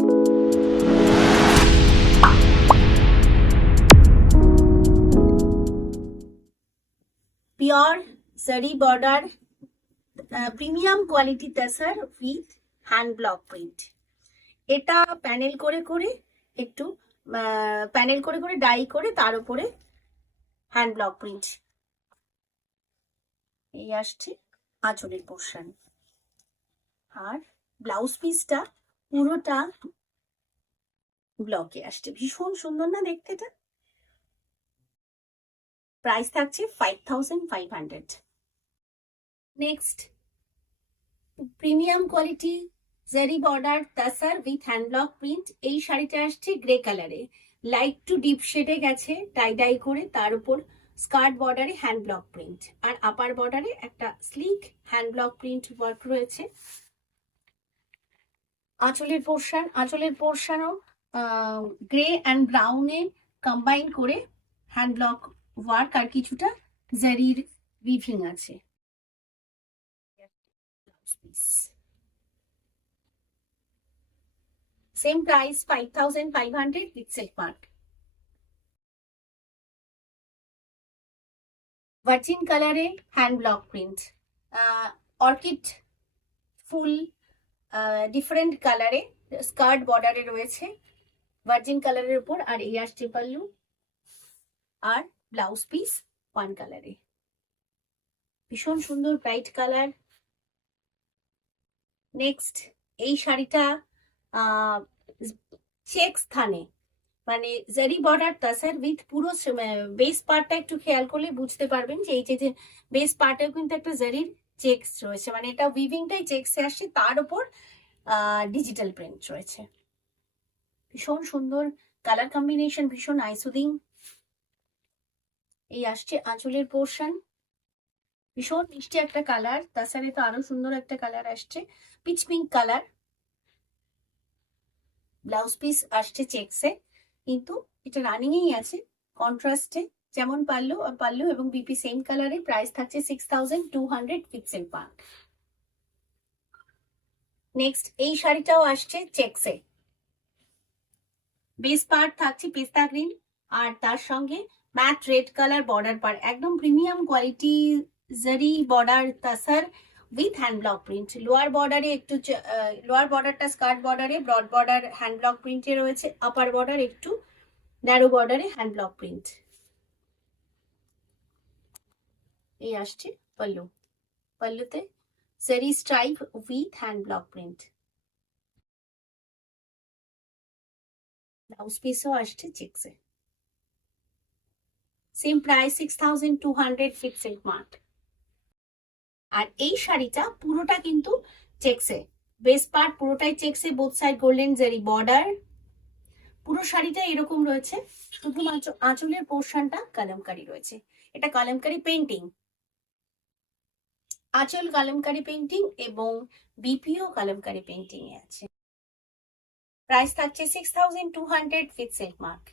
Pure জারি border premium quality তাসার with hand block print. এটা panel করে করে একটু প্যানেল করে করে ডাই করে তার উপরে হ্যান্ড ব্লক প্রিন্ট। এই আসছে আঁচলের পোর্শন, আর ব্লাউজ পিসটা পুরোটা ব্লকে আসছে। ভীষণ সুন্দর না দেখতে এটা? প্রাইস থাকছে 5500। Next, premium quality zari border tussar with hand block print. এই শাড়িটা আসছে গ্রে কালারে, লাইট টু ডিপ শেডে গেছে টাই ডাই করে, তার উপর স্কার্ট বর্ডারে হ্যান্ড ব্লক প্রিন্ট, আর আপার বর্ডারে একটা slick hand block print work রয়েছে। আঁচলের পোর্শনও গ্রে অ্যান্ড ব্রাউনে কম্বাইন করে হ্যান্ড ব্লক ওয়ার্ক, আর কিছুটা জারির উইভিং আছে। Same price 5500 with silk mark. Virgin কালারে হ্যান্ড ব্লক প্রিন্ট, অর্কিড ফুল ডিফারেন্ট কালারে স্কার্ট বর্ডারে রয়েছে ভার্জিন কালারের উপর, আর এই আসছে পাল্লু, আর ব্লাউজ পিস ওয়ান কালারে। ভীষণ সুন্দর ব্রাইট কালার। নেক্সট, এই শাড়িটা চেক স্থানে, মানে জারি বর্ডার তাসার উইথ পুরো বেস পার্টটা একটু খেয়াল করলে বুঝতে পারবেন যে এই যে বেস পার্টেও কিন্তু একটা জারির চেকস রয়েছে, মানে এটা উইভিংটাই চেকসে আসছে, তার উপর ডিজিটাল প্রিন্ট রয়েছে। ভীষণ সুন্দর কালার কম্বিনেশন, ভীষণ আইসুদিং। এই আসছে আঁচলের পোর্শন, ভীষণ মিষ্টি একটা কালার, তাছাড়া তো আরো সুন্দর একটা কালার আসছে pitch pink colour. Blouse piece আসছে চেকসে, কিন্তু এটা রানিং এই আছে কন্ট্রাস্টে, যেমন পাল্লু এবং বিপি সেম কালারে। প্রাইস থাকছে 6200 with silk mark. নেক্সট, এই শাড়িটাও আসছে চেকসে, বেস পার্ট থাকছে পিস্তা গ্রিন, আর তার সঙ্গে ম্যাট রেড কালার বর্ডার পার, একদম premium quality zari border tussar with hand block print. Lower বর্ডারে একটু লোয়ার বর্ডারটা স্কার্ট বর্ডারে ব্রড বর্ডার হ্যান্ড ব্লক প্রিন্টে রয়েছে, আপার বর্ডার একটু ন্যারো বর্ডারে হ্যান্ড ব্লক প্রিন্ট। এই আসছে পাল্লুতে zari stripe with hand block print. Blouse পিসও আসছে চেকসে। Same price 6200 with silk mark. আর এই শাড়িটা পুরোটা কিন্তু চেকসে, বেস পার্ট পুরোটাই চেকসে, বোথ সাইড গোল্ডেন জারি বর্ডার। পুরো শাড়িটা এরকম রয়েছে, শুধুমাত্র আঁচলের পোর্শনটা কলমকারি রয়েছে। এটা কলমকারি পেইন্টিং, আঁচল কলমকারি পেইন্টিং এবং বিপিও কলমকারি পেইন্টিং এ আছে। প্রাইস থাকছে 6200 with silk mark.